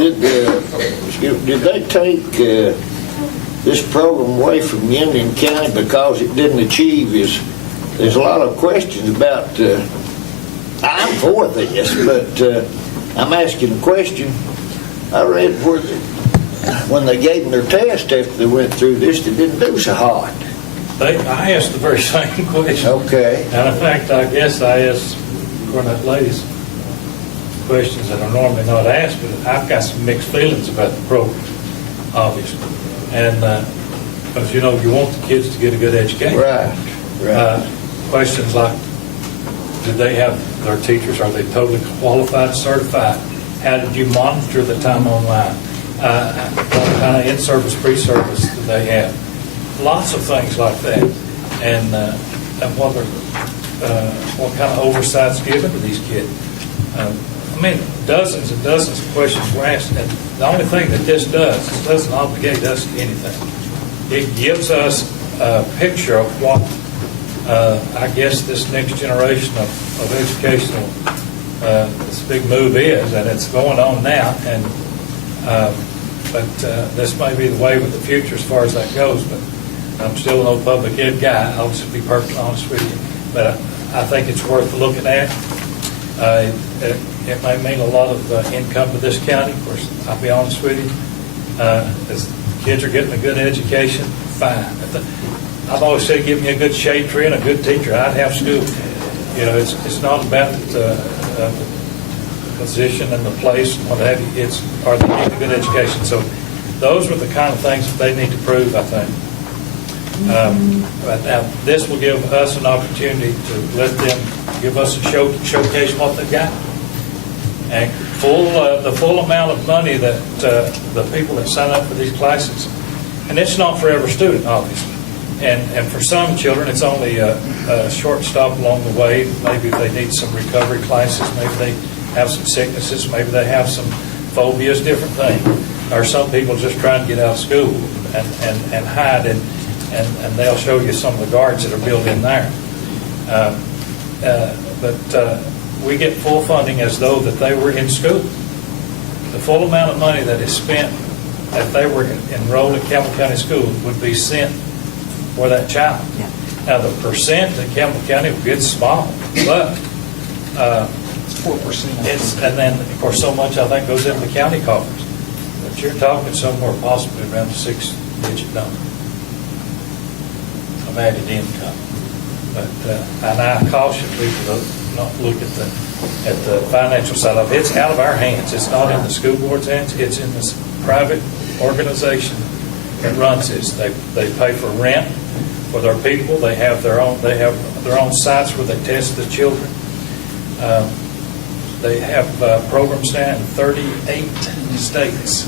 Did they take this program away from Union County because it didn't achieve there's a lot of questions about, I'm for this, but I'm asking a question. I read when they gave them their test after they went through this, they didn't do so hot. I asked the very same question. Okay. And in fact, I guess I asked one of that lady's questions that are normally not asked, but I've got some mixed feelings about the program, obviously. And because, you want the kids to get a good education. Right. Questions like, did they have their teachers, are they totally qualified and certified? How did you monitor the time online? What kind of in-service, pre-service did they have? Lots of things like that. And what kind of oversight's given to these kids. Dozens and dozens of questions were asked. And the only thing that this does, it doesn't obligate us to anything. It gives us a picture of what I guess this next generation of educational, this big move is, and it's going on now. And but this may be the way with the future as far as that goes. But I'm still an old public ed guy. I'll just be perfectly honest with you. But I think it's worth looking at. It may mean a lot of income to this county. Of course, I'll be honest with you. As kids are getting a good education, fine. I've always said, give me a good shade tree and a good teacher, I'd have school. It's not about the position and the place and what have you. It's, are they getting a good education? So those are the kind of things that they need to prove, I think. But now this will give us an opportunity to let them give us a showcase what they've got. And the full amount of money that the people that sign up for these classes, and it's not for every student, obviously. And for some children, it's only a short stop along the way. Maybe they need some recovery classes. Maybe they have some sicknesses. Maybe they have some phobias, different things. Or some people just trying to get out of school and hide, and they'll show you some of the guards that are built in there. But we get full funding as though that they were in school. The full amount of money that is spent if they were enrolled in Campbell County Schools would be sent for that child. Yeah. Now the percent in Campbell County gets small, but 4%. And then of course so much I think goes into the county coffers. But you're talking somewhere possibly around the 6-digit number of added income. But and I caution people to not look at the financial side of it. It's out of our hands. It's not in the school board's hands. It's in this private organization that runs this. They pay for rent for their people. They have their own sites where they test the children. They have programs now in 38 states.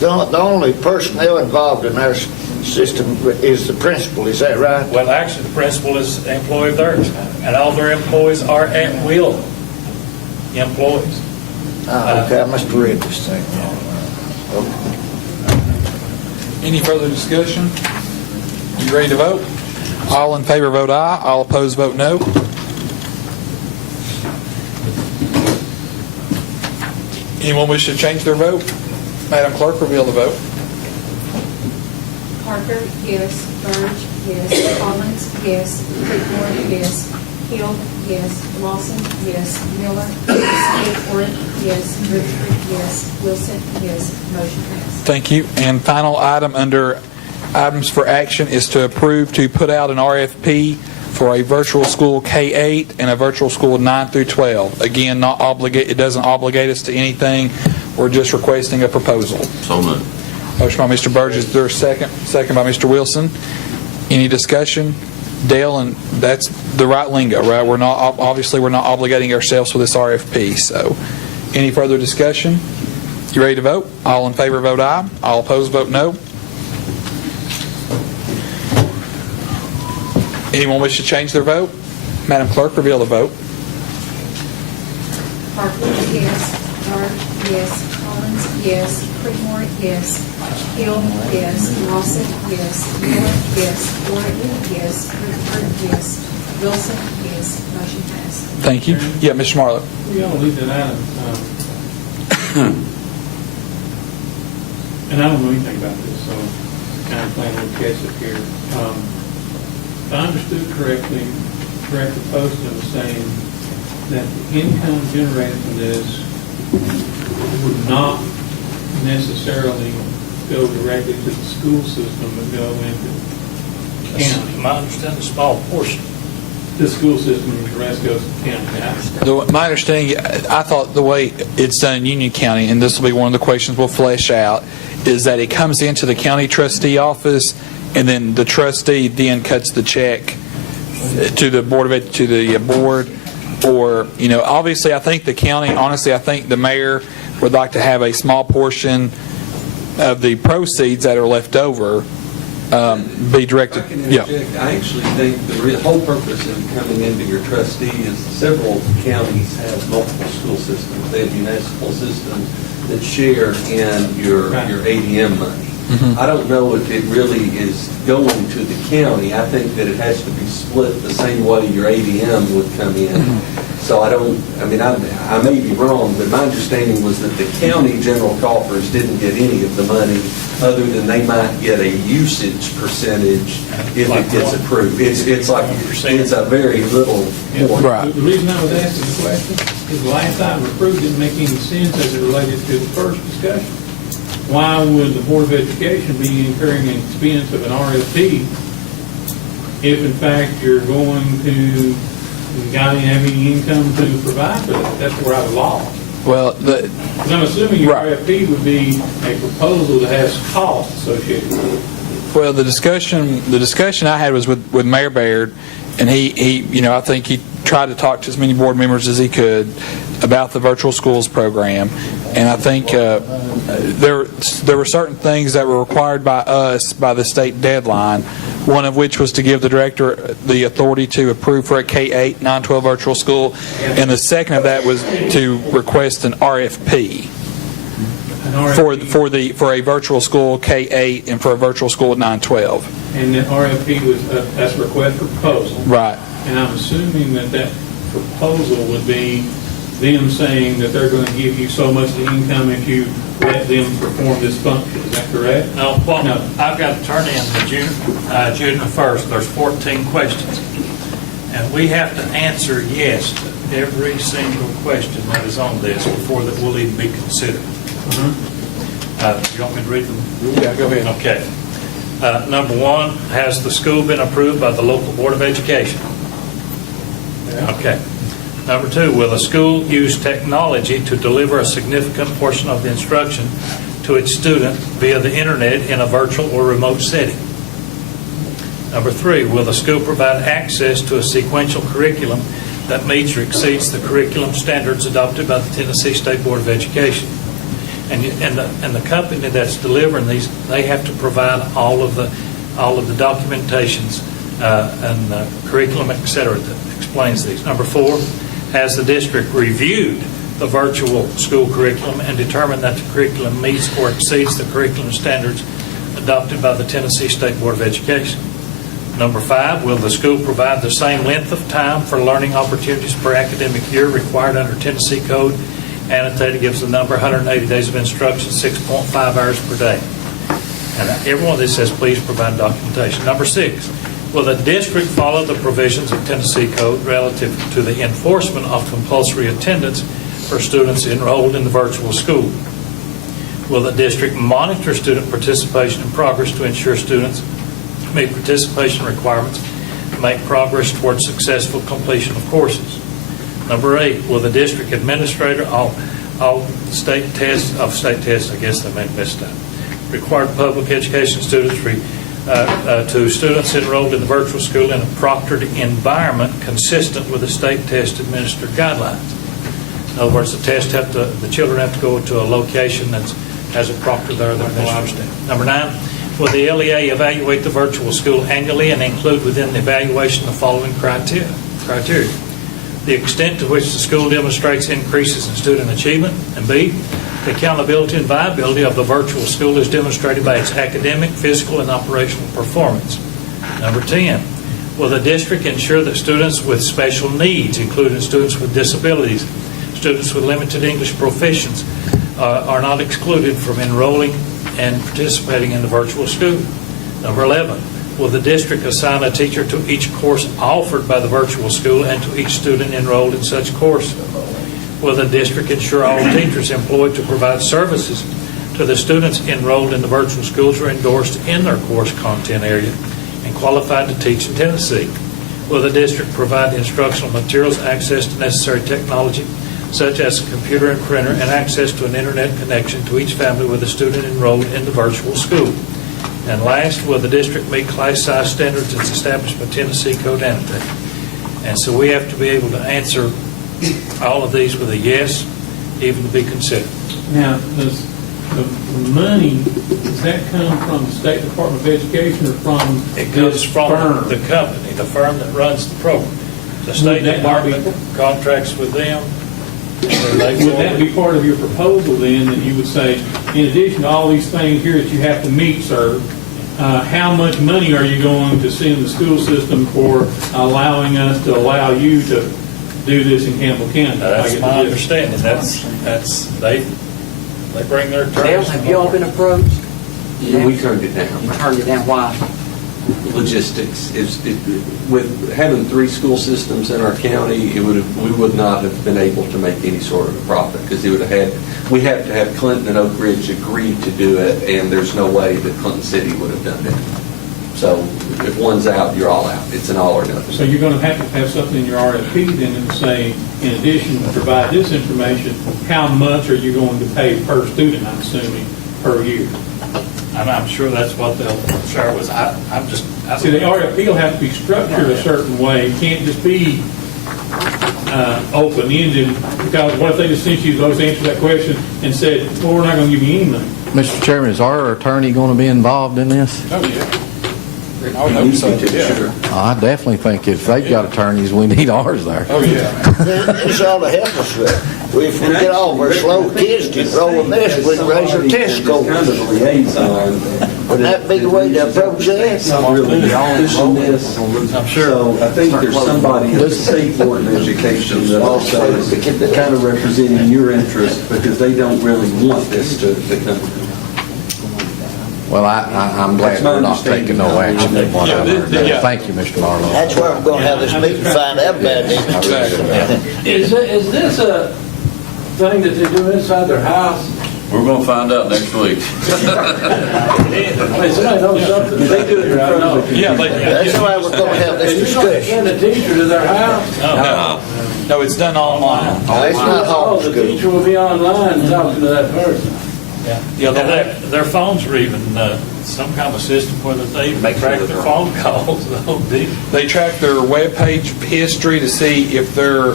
The only personnel involved in our system is the principal. Is that right? Well, actually, the principal is an employee of theirs, and all their employees are at will employees. Okay. I must have read this thing. Okay. Any further discussion? You ready to vote? All in favor vote aye. All opposed vote no. Anyone wish to change their vote? Madam Clerk, reveal the vote. Parker, yes. Burge, yes. Collins, yes. Creekmore, yes. Hill, yes. Lawson, yes. Miller, yes. Orrick, yes. Rutherford, yes. Wilson, yes. Motion passed. Thank you. And final item under items for action is to approve to put out an RFP for a virtual school K-8 and a virtual school 9 through 12. Again, it doesn't obligate us to anything. We're just requesting a proposal. So moved. Motion by Mr. Burgess. Is there a second? Second by Mr. Wilson. Any discussion? Dale, and that's the right lingo, right? We're not obligating ourselves for this RFP. So, any further discussion? You ready to vote? All in favor vote aye. All opposed vote no. Anyone wish to change their vote? Madam Clerk, reveal the vote. Parker, yes. Burge, yes. Collins, yes. Creekmore, yes. Hill, yes. Lawson, yes. Miller, yes. Orrick, yes. Rutherford, yes. Wilson, yes. Motion passed. Thank you. Yeah, Mr. Marlowe. We all leave that item And I don't know anything about this, so I'm kind of playing a little catch up here. If I understood correctly, Director Poston was saying that the income generated from this would not necessarily go directly to the school system, but go into the county. My understanding, a small portion. The school system, and the rest goes to the county. My understanding, I thought the way it's done in Union County, and this will be one of the questions we'll flesh out, is that it comes into the county trustee office, and then the trustee then cuts the check to the board or, obviously I think the county, honestly, I think the mayor would like to have a small portion of the proceeds that are left over be directed. I can interject. I actually think the whole purpose of coming into your trustee is several counties have multiple school systems. They have municipal systems that share in your ADM money. I don't know if it really is going to the county. I think that it has to be split the same way your ADM would come in. So I may be wrong, but my understanding was that the county general coffers didn't get any of the money other than they might get a usage percentage if it gets approved. It's like, it's a very little more. Right. The reason I was asking the question is the last item approved didn't make any sense as it related to the first discussion. Why would the Board of Education be incurring an expense of an RFP if in fact you're going to got any income to provide for that? That's where I was lost. Well, Because I'm assuming your Right. RFP would be a proposal that has costs associated with it. well, the discussion I had was with Mayor Baird, and he I think he tried to talk to as many board members as he could about the virtual schools program, and I think there were certain things that were required by us by the state deadline, one of which was to give the director the authority to approve for a K-8 912 virtual school, and the second of that was to request an RFP An RFP, for a virtual school K-8 and for a virtual school at 912. and the RFP was that's a request for proposal. Right. And I'm assuming that proposal would be them saying that they're going to give you so much of the income if you let them perform this function. Is that correct? No, I've got to turn in the June the 1st. There's 14 questions. And we have to answer yes to every single question that is on this before that will even be considered. You want me to read them? Yeah, go ahead. Okay. Number one, has the school been approved by the local Board of Education? Okay. Number two, will the school use technology to deliver a significant portion of the instruction to its student via the internet in a virtual or remote setting? Number three, will the school provide access to a sequential curriculum that meets or exceeds the curriculum standards adopted by the Tennessee State Board of Education? And the company that's delivering these, they have to provide all of the documentations and curriculum, et cetera, that explains these. Number four, has the district reviewed the virtual school curriculum and determined that the curriculum meets or exceeds the curriculum standards adopted by the Tennessee State Board of Education? Number five, will the school provide the same length of time for learning opportunities per academic year required under Tennessee Code? Annotated gives the number 180 days of instruction, 6.5 hours per day. And every one of these says, please provide documentation. Number six, will the district follow the provisions of Tennessee Code relative to the enforcement of compulsory attendance for students enrolled in the virtual school? Will the district monitor student participation and progress to ensure students meet participation requirements and make progress towards successful completion of courses? Number eight, will the district administrator all state tests, I guess they may missed that, required public education students to students enrolled in the virtual school in a proctored environment consistent with the state test administered guidelines? In other words, the children have to go to a location that has a proctor there that they understand. Number nine, will the LEA evaluate the virtual school annually and include within the evaluation the following criteria? The extent to which the school demonstrates increases in student achievement, and B, the accountability and viability of the virtual school is demonstrated by its academic, physical, and operational performance. Number 10, will the district ensure that students with special needs, including students with disabilities, students with limited English proficiency, are not excluded from enrolling and participating in the virtual school. Number 11, will the district assign a teacher to each course offered by the virtual school and to each student enrolled in such course? Will the district ensure all teachers employed to provide services to the students enrolled in the virtual schools are endorsed in their course content area and qualified to teach in Tennessee? Will the district provide instructional materials, access to necessary technology, such as a computer and printer, and access to an internet connection to each family with a student enrolled in the virtual school? And last, will the district meet class size standards as established by Tennessee Code Annotated? And so we have to be able to answer all of these with a yes, even to be considered. Now, does the money, does that come from the State Department of Education or from It comes this from firm? the company, the firm that runs the program. The State Would that Department be- contracts with them. So they Would that forward- be part of your proposal then, that you would say, in addition to all these things here that you have to meet, sir, how much money are you going to send the school system for allowing us to allow you to do this in Campbell County? That's I my get the understanding. They bring their Dale, terms. have y'all been approached? We turned it You down. turned it down, why? Logistics, with having 3 school systems in our county, we would not have been able to make any sort of a profit, because we have to have Clinton and Oak Ridge agree to do it, and there's no way that Clinton City would have done it. So if one's out, you're all out. It's an all or nothing. So you're going to have something in your RFP then and say, in addition to provide this information, how much are you going to pay per student, I'm assuming, per year? And I'm sure that's what they'll share with us. I don't See, the know. RFP will have to be structured a certain way. It can't just be open-ended, because what if they just sent you those answers to that question and said, well, we're not going to give you any money? Mr. Chairman, is our attorney going to be involved in this? Oh, yeah. I would hope so, yeah. Sure. I definitely think if they've got attorneys, we need ours there. Oh, yeah. This ought to help us. If we get all of our slow kids to enroll in this, we can raise our test scores. Kind of a liaison. Wouldn't that be the way to approach that? Not really pushing this. I'm sure. So I think there's somebody at the State Board of Education that also is kind of representing your interest, because they don't really want this to come. Well, I'm glad we're not taking no action on what I've heard. Yeah. Thank you, Mr. Marlowe. That's why I'm gonna have this meeting to find out about it. Is this a thing that they do inside their house? We're going to find out next week. I mean, somebody knows something. They do it in front of the Yeah, That's why we're gonna have this You're going to discussion. send a teacher to their house? No, it's done online. No, it's not Oh, the homeschool. teacher will be online talking to that person. Yeah, their phones are even some kind of system where they even track their phone calls, the whole deal. They track their webpage history to see if they're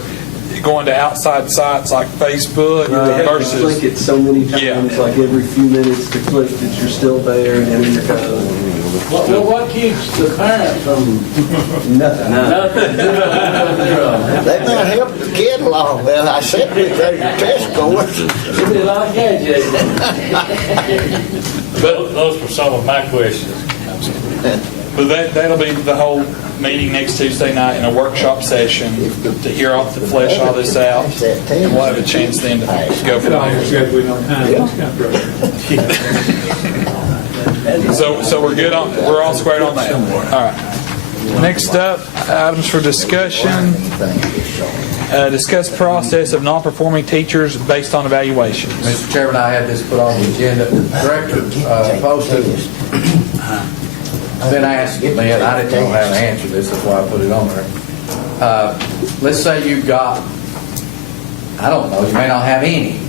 going to outside sites like Facebook You have to click versus. it so many Yeah. times, like every few minutes to click that you're still there and enter your code. Well, what keeps the parents from Nothing. nothing? They're not helping the kid along. Well, I said we raise your test scores. It'd be like that, Jay. But those were some of my questions. But that'll be the whole meeting next Tuesday night in a workshop session to hear off the flesh all this out. And we'll have a chance then to go from Could almost there. graduate on time. That's kind of rough. So we're good on, we're all squared on that. All right. Next up, items for discussion. Discuss process of non-performing teachers based on evaluations. Mr. Chairman, I had this put on the agenda. The director posted, been asking me, and I didn't know how to answer this, that's why I put it on there. Let's say you've got, I don't know, you may not have any,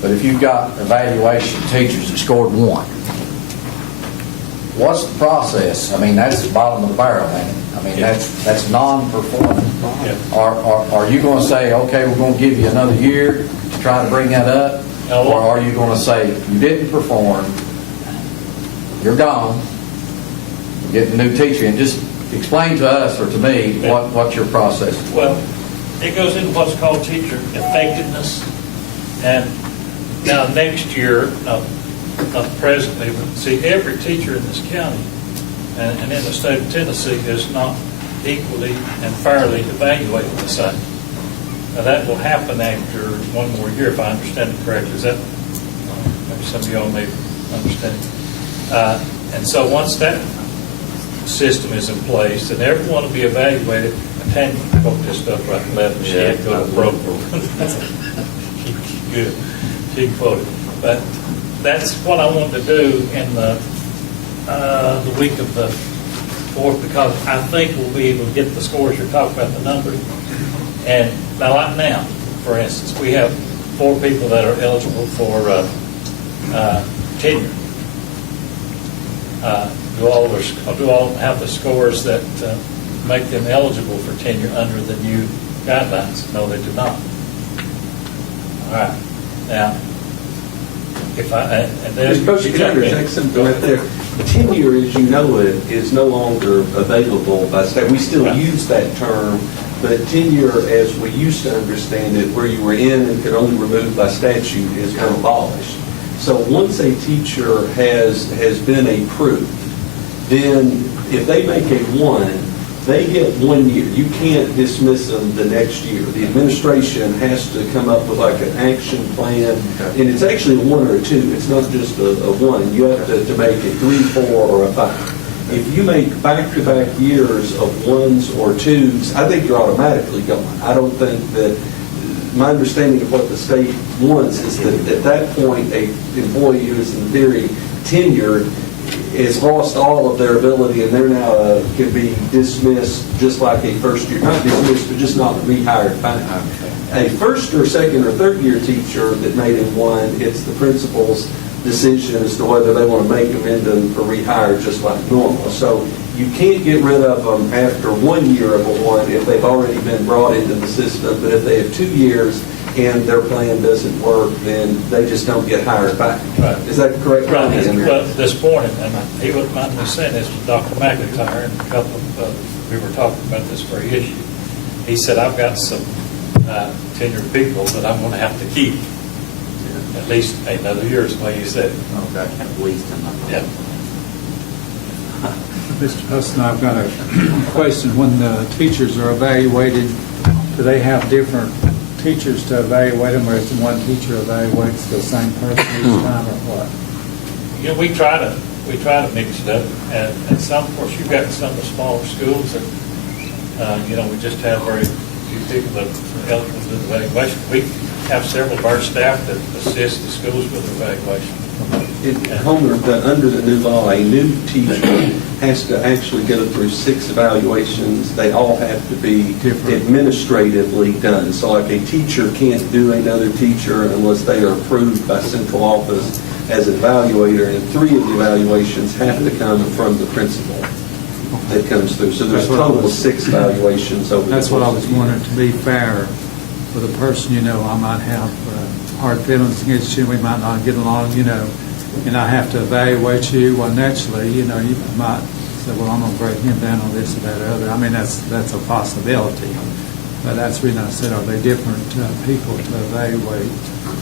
but if you've got evaluation teachers that scored 1, what's the process? I mean, that's the bottom of the barrel, man. I mean, that's non-performing. Are you going to say, okay, we're going to give you another year to try to bring that up? Or are you going to say, you didn't perform, you're gone, get a new teacher, and just explain to us or to me what your process is? Well, it goes into what's called teacher effectiveness. And now next year, not presently, but see, every teacher in this county and in the state of Tennessee is not equally and fairly evaluated the same. Now, that will happen after one more year, if I understand it correctly. Is that some of y'all may understand. And so once that system is in place, and everyone will be evaluated, and Tanya quote this stuff right and left, she had to go to broke. Good, she can quote it. But that's what I want to do in the week of the 4th, because I think we'll be able to get the scores. You're talking about the numbers. And like now, for instance, we have 4 people that are eligible for tenure. Do all have the scores that make them eligible for tenure under the new guidelines? No, they do not. All right. Now, if I and then Mr. Coach, can I interject something right there? Tenure, as you know it, is no longer available by state. We still use that term, but tenure, as we used to understand it, where you were in and could only remove by statute, is been abolished. So once a teacher has been approved, then if they make a 1, they get 1 year. You can't dismiss them the next year. The administration has to come up with like an action plan, and it's actually a 1 or a 2. It's not just a 1. You have to make a 3, 4, or a 5. If you make back-to-back years of 1s or 2s, I think you're automatically going. I don't think that, my understanding of what the state wants is that at that point, a employee who is in theory tenured has lost all of their ability, and they're now can be dismissed just like a first year, not dismissed, but just not rehired back. A first or second or third year teacher that made it 1, it's the principal's decision as to whether they want to make them into a rehire just like normal. So you can't get rid of them after 1 year of a 1 if they've already been brought into the system. But if they have 2 years and their plan doesn't work, then they just don't get hired back. Right. Is that correct? Right. Well, this morning, and he wouldn't mind me saying this, with Dr. McIntyre and a couple of we were talking about this very issue. He said, I've got some tenured people that I'm going to have to keep at least another year, is the way you said it. Okay, at least another. Yeah. Mr. Hudson, I've got a question. When the teachers are evaluated, do they have different teachers to evaluate them, or is one teacher evaluates the same person each time, or what? You know, we try to mix it up, and some, of course, you've got some of the smaller schools that, we just have very few people that are eligible to do the evaluation. We have several of our staff that assist the schools with evaluation. Homer, under the new law, a new teacher has to actually go through 6 evaluations. They all have to be administratively done. So like a teacher can't do another teacher unless they are approved by central office as an evaluator, and 3 of the evaluations have to come from the principal that comes through. So there's a total of 6 evaluations over the That's what I course was of the year. wondering, to be fair for the person, I might have hard feelings against you, we might not get along, and I have to evaluate you. Well, naturally, you might say, well, I'm going to break him down on this or that or other. I mean, that's a possibility. But that's the reason I said, are they different people to evaluate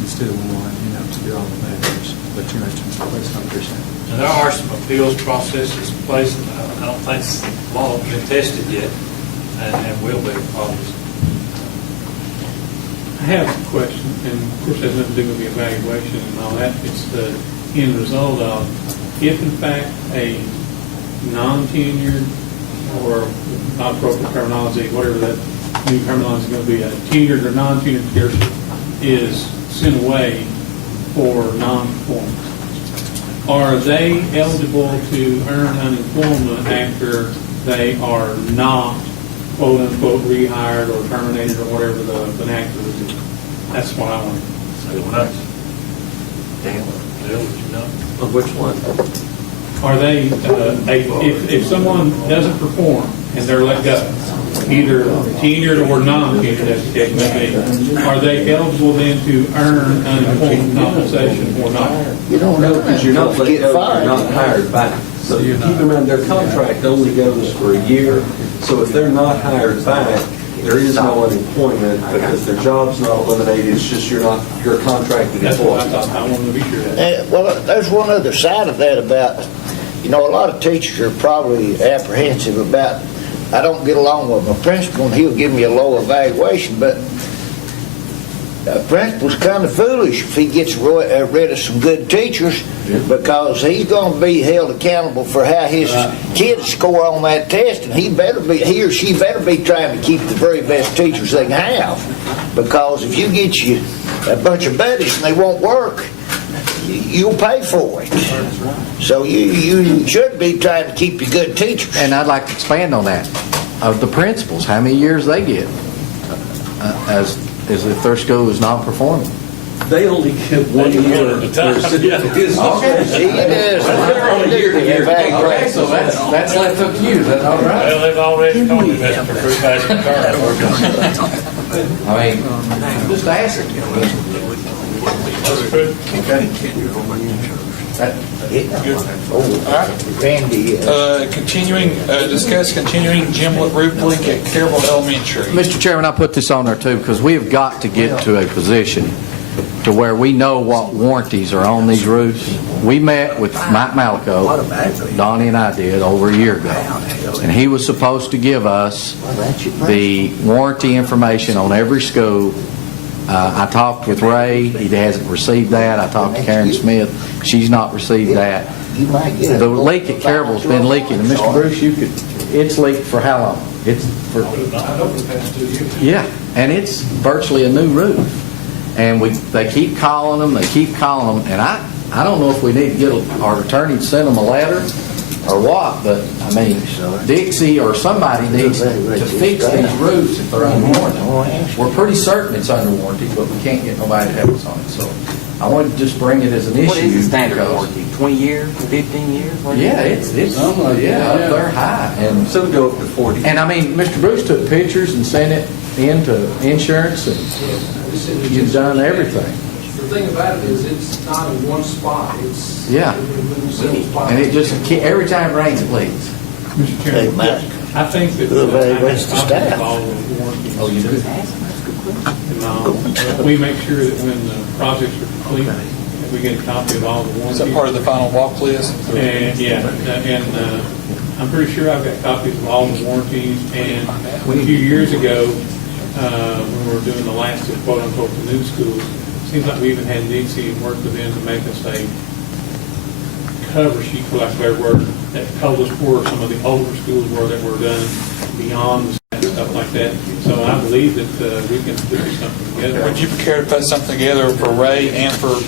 instead of one, to do all the evaluation? But you mentioned the place, I appreciate it. And there are some appeals processes in place, and I don't think the law has been tested yet, and will be probably. I have a question, and of course it has nothing to do with the evaluation and all that. It's the end result of, if in fact a non-tenured, or not appropriate terminology, whatever that new terminology is going to be, a tenured or non-tenured person is sent away for non-performance, are they eligible to earn unemployment after they are not quote-unquote rehired or terminated or whatever the vernacular is? That's what I want to say. Dale, would you know? Of which one? Are they, if someone doesn't perform and they're let go, either tenured or non-tenured, as the case may be, are they eligible then to earn unemployment compensation or not? You don't know, Because you're not let get go, fired. you're not hired back. So keep in mind, their contract only goes for a year. So if they're not hired back, there is no unemployment because their job's not eliminated. It's just you're a contracted That's what I employee. thought. I wanted to be sure of that. Well, there's one other side of that about, a lot of teachers are probably apprehensive about, I don't get along with my principal and he'll give me a low evaluation, but principal's kind of foolish if he gets rid of some good teachers, because he's going to be held accountable for how his kids score on that test, and he or she better be trying to keep the very best teachers they can have, because if you get you a bunch of buddies and they won't work, you'll pay for it. So you should be trying to keep your good teachers. And I'd like to expand on that. Of the principals, how many years they get as if their school is non-performing? They only get 1 year. At a time. Okay, so that's left up to you. Is that all right? Well, they've already told me that's for Fruit Basket Car. I mean, I'm just asking. That's good. Randy, Discuss continuing gym roof leak at Carroll Elementary. Mr. Chairman, I put this on there too because we have got to get to a position to where we know what warranties are on these roofs. We met with Mike Malico, Donnie and I did, over a year ago, and he was supposed to give us the warranty information on every school. I talked with Ray. He hasn't received that. I talked to Karen Smith. She's not received that. The leak at Carroll's been leaking. And Mr. Bruce, it's leaked for how long? It's for, yeah, and it's virtually a new roof. And they keep calling them, and I don't know if we need to get our attorney to send them a letter or what, but I mean, Dixie or somebody needs to fix these roofs if they're under warranty. We're pretty certain it's under warranty, but we can't get nobody to help us on it. So I wanted to just bring it as an issue. What is the standard warranty? 20 years, 15 years? Yeah, it's up there high. And Some go up to 40. And I mean, Mr. Bruce took pictures and sent it into insurance, and you've done everything. The thing about it is it's not in one spot. It's Yeah. in several spots. And it just, every time it rains, it leaks. Mr. Chairman, Mike. I think that. Who evaluates the staff? Oh, you do? And we make sure that when the projects are complete, that we get a copy of all the Is warranties. that part of the final walk list? And, yeah, and I'm pretty sure I've got copies of all the warranties. And a few years ago, when we were doing the last of quote-unquote the new schools, seems like we even had Dixie work with them to make us a cover sheet, for lack of a better word, that told us where some of the older schools were that were done beyond the and stuff like that. So I believe that we can do something together. Would you care to put something together for Ray and for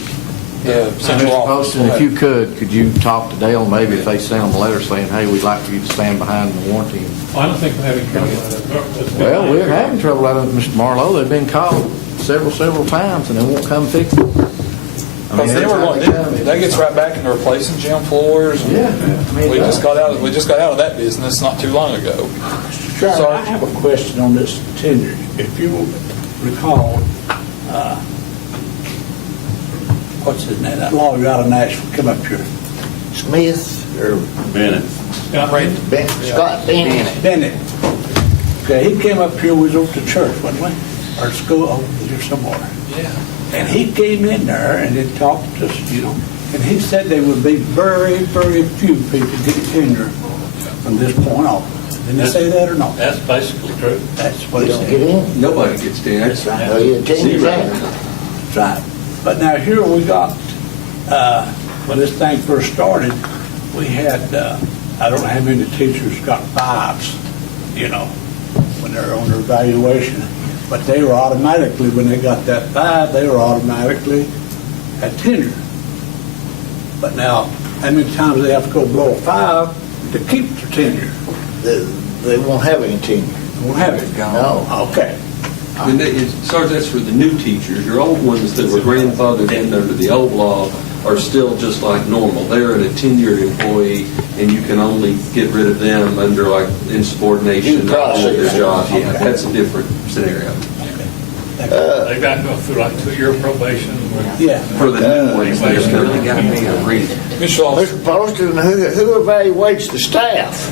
the central Mr. office? Poston, if you could you talk to Dale, maybe if they send them a letter saying, hey, we'd like for you to stand behind the warranty. I don't think we're having trouble with it. Well, we're having trouble out of Mr. Marlowe. They've been called several times, and they won't come fix it. I mean, That gets right back into replacing gym floors. Yeah. We just got out of that business not too long ago. Chairman, I have a question on this tenure. If you recall, what's his name? That lawyer out of Nashville come up here. Smith or Bennett. Scott Brayton. Scott Bennett. Bennett. Okay, he came up here, we was over to church, wasn't we? Or school, over here somewhere. Yeah. And he came in there and he talked to us, and he said there would be very, very few people getting tenure from this point on. Didn't they say that or not? That's basically true. That's what We he don't said. get in. Nobody gets tenure. That's right. Oh, yeah, tenure's out. That's right. But now here we got, when this thing first started, we had, I don't know how many teachers got 5s, when they're on their evaluation. But they were automatically, when they got that 5, they were automatically at tenure. But now, how many times do they have to go below 5 to keep their tenure? They won't have any tenure. They won't have it. No. Okay. And Sarge, that's for the new teachers. Your old ones that were grandfathered in under the old law are still just like normal. They're a tenured employee, and you can only get rid of them under like insubordination, not doing their job. Yeah, that's a different scenario. They got to go through like 2-year probation. Yeah. For the new ones, they're They got to pay a reason. Mr. Poston, who evaluates the staff?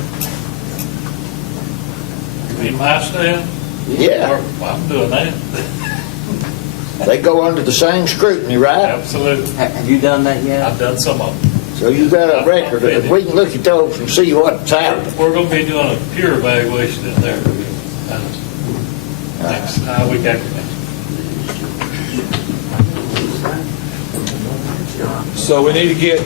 Be my staff? Yeah. Well, I'm doing that. They go under the same scrutiny, right? Absolutely. Have you done that yet? I've done some of them. So you've got a record. If we can look at those and see what's happening. We're going to be doing a peer evaluation in there next week after next. So we need to get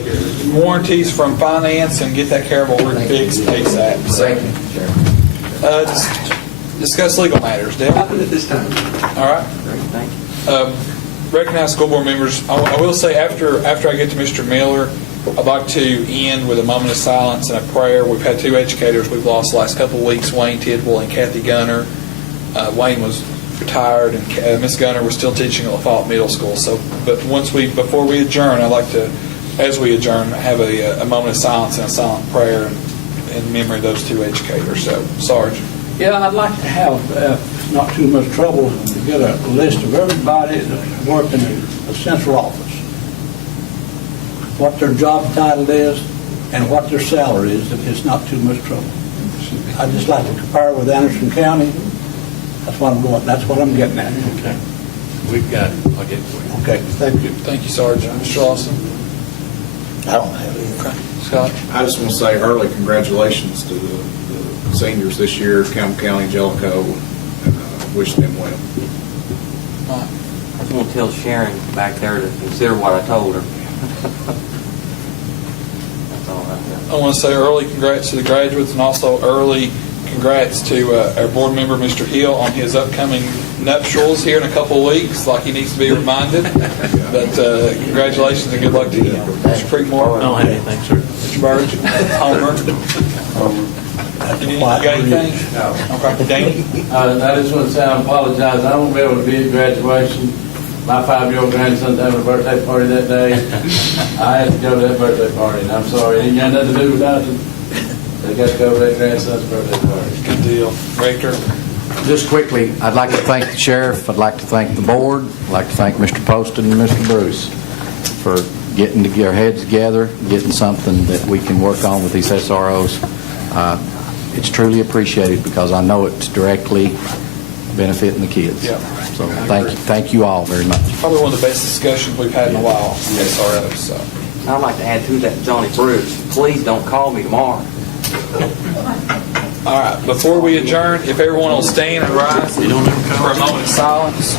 warranties from finance and get that Carable roof fixed ASAP. So, Thank you, Sheriff. just discuss legal matters. Dale? Happen at this time. All right. Great, thank you. Recognize school board members. I will say after I get to Mr. Miller, I'd like to end with a moment of silence and a prayer. We've had two educators we've lost the last couple of weeks, Wayne Tidwell and Kathy Gunner. Wayne was retired, and Miss Gunner was still teaching at LaFayette Middle School. So, but before we adjourn, I'd like to, as we adjourn, have a moment of silence and a silent prayer in memory of those two educators. So, Sarge. Yeah, I'd like to have, if not too much trouble, to get a list of everybody that's working in the central office, what their job title is, and what their salary is, if it's not too much trouble. I'd just like to compare with Anderson County. That's what I'm getting at. Okay. We've got it. I'll get it for you. Okay, thank you. Thank you, Sarge. Mr. Lawson. I don't have any. Okay. Scott. I just want to say early congratulations to the seniors this year, Campbell County, Jellicoe, and wish them well. I just want to tell Sharon back there to consider what I told her. That's all I've got. I want to say early congrats to the graduates and also early congrats to our board member, Mr. Hill, on his upcoming nuptials here in a couple of weeks, like he needs to be reminded. But congratulations and good luck to him. Mr. Creekmore? I don't have anything, sir. Mr. Burge? Homer? You got anything? No. Okay. Danny? I just want to say I apologize. I won't be able to be at graduation. My 5-year-old grandson's having a birthday party that day. I had to go to that birthday party, and I'm sorry. It ain't got nothing to do with nothing. They got to go to that grandson's birthday party. Good deal. Rector? Just quickly, I'd like to thank the sheriff. I'd like to thank the board. I'd like to thank Mr. Poston and Mr. Bruce for getting our heads together, getting something that we can work on with these SROs. It's truly appreciated because I know it's directly benefiting the kids. Yeah. So thank you all very much. Probably one of the best discussions we've had in a while. SRO. So. I'd like to add to that, Johnny Bruce, please don't call me tomorrow. All right. Before we adjourn, if everyone will stand and rise for a moment of silence.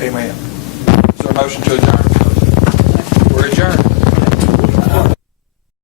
Amen. Is there a motion to adjourn?